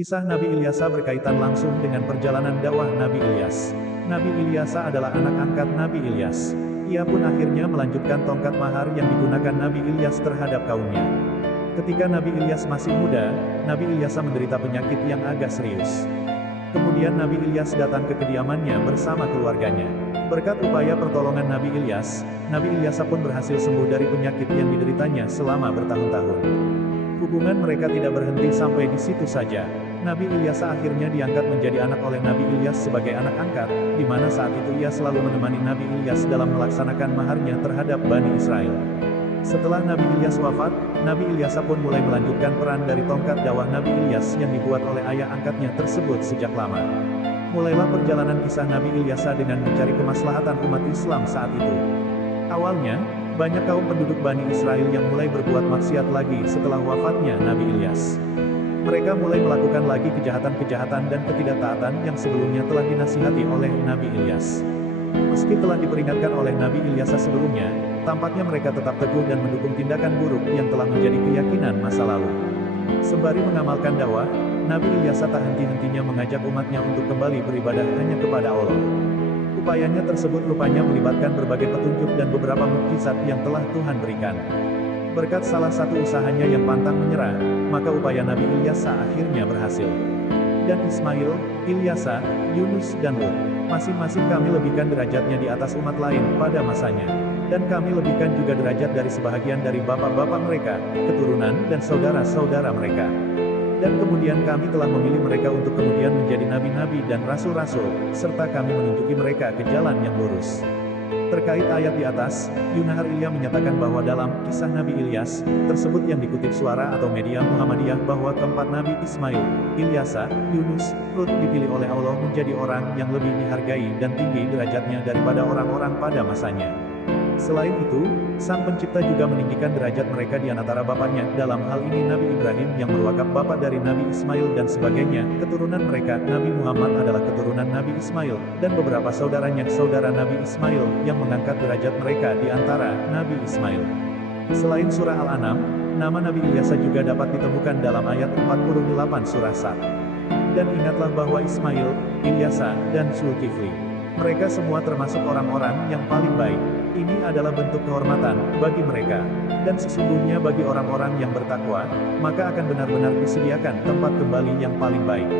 Kisah Nabi Ilyasa berkaitan langsung dengan perjalanan dakwah Nabi Ilyas. Nabi Ilyasa adalah anak angkat Nabi Ilyas. Ia pun akhirnya melanjutkan tongkat mahar yang digunakan Nabi Ilyas terhadap kaumnya. Ketika Nabi Ilyas masih muda, Nabi Ilyasa menderita penyakit yang agak serius. Kemudian Nabi Ilyas datang ke kediamannya bersama keluarganya. Berkat upaya pertolongan Nabi Ilyas, Nabi Ilyasa pun berhasil sembuh dari penyakit yang dideritanya selama bertahun-tahun. Hubungan mereka tidak berhenti sampai di situ saja. Nabi Ilyasa akhirnya diangkat menjadi anak oleh Nabi Ilyas sebagai anak angkat, di mana saat itu ia selalu menemani Nabi Ilyas dalam melaksanakan maharnya terhadap Bani Israel. Setelah Nabi Ilyas wafat, Nabi Ilyasa pun mulai melanjutkan peran dari tongkat dakwah Nabi Ilyas yang dibuat oleh ayah angkatnya tersebut sejak lama. Mulailah perjalanan kisah Nabi Ilyasa dengan mencari kemaslahatan umat Islam saat itu. Awalnya, banyak kaum penduduk Bani Israel yang mulai berbuat maksiat lagi setelah wafatnya Nabi Ilyas. Mereka mulai melakukan lagi kejahatan-kejahatan dan ketidaktaatan yang sebelumnya telah dinasihati oleh Nabi Ilyas. Meski telah diperingatkan oleh Nabi Ilyasa sebelumnya, tampaknya mereka tetap teguh dan mendukung tindakan buruk yang telah menjadi keyakinan masa lalu. Sembari mengamalkan dakwah, Nabi Ilyasa tak henti-hentinya mengajak umatnya untuk kembali beribadah hanya kepada Allah. Upayanya tersebut rupanya melibatkan berbagai petunjuk dan beberapa mukjizat yang telah Tuhan berikan. Berkat salah satu usahanya yang pantang menyerah, maka upaya Nabi Ilyasa akhirnya berhasil. Dan Ismail, Ilyasa, Yunus dan Lut, masing-masing kami lebihkan derajatnya di atas umat lain pada masanya. Dan kami lebihkan juga derajat dari sebahagian dari bapak-bapak mereka, keturunan dan saudara-saudara mereka. Dan kemudian kami telah memilih mereka untuk kemudian menjadi nabi-nabi dan rasul-rasul, serta kami menunjuki mereka ke jalan yang lurus. Terkait ayat di atas, Yunahar Ilya menyatakan bahwa dalam kisah Nabi Ilyas, tersebut yang dikutip Suara atau Media Muhammadiyah bahwa keempat Nabi Ismail, Ilyasa, Yunus, Lut dipilih oleh Allah menjadi orang yang lebih dihargai dan tinggi derajatnya daripada orang-orang pada masanya. Selain itu, Sang Pencipta juga meninggikan derajat mereka di antara bapaknya, dalam hal ini Nabi Ibrahim yang merupakan bapak dari Nabi Ismail dan sebagainya, keturunan mereka, Nabi Muhammad adalah keturunan Nabi Ismail, dan beberapa saudaranya, saudara Nabi Ismail, yang mengangkat derajat mereka di antara Nabi Ismail. Selain surah Al-An'am, nama Nabi Ilyasa juga dapat ditemukan dalam ayat 48 surah Sad. Dan ingatlah bahwa Ismail, Ilyasa, dan Zulkifli, mereka semua termasuk orang-orang yang paling baik. Ini adalah bentuk kehormatan bagi mereka. Dan sesungguhnya bagi orang-orang yang bertakwa, maka akan benar-benar disediakan tempat kembali yang paling baik.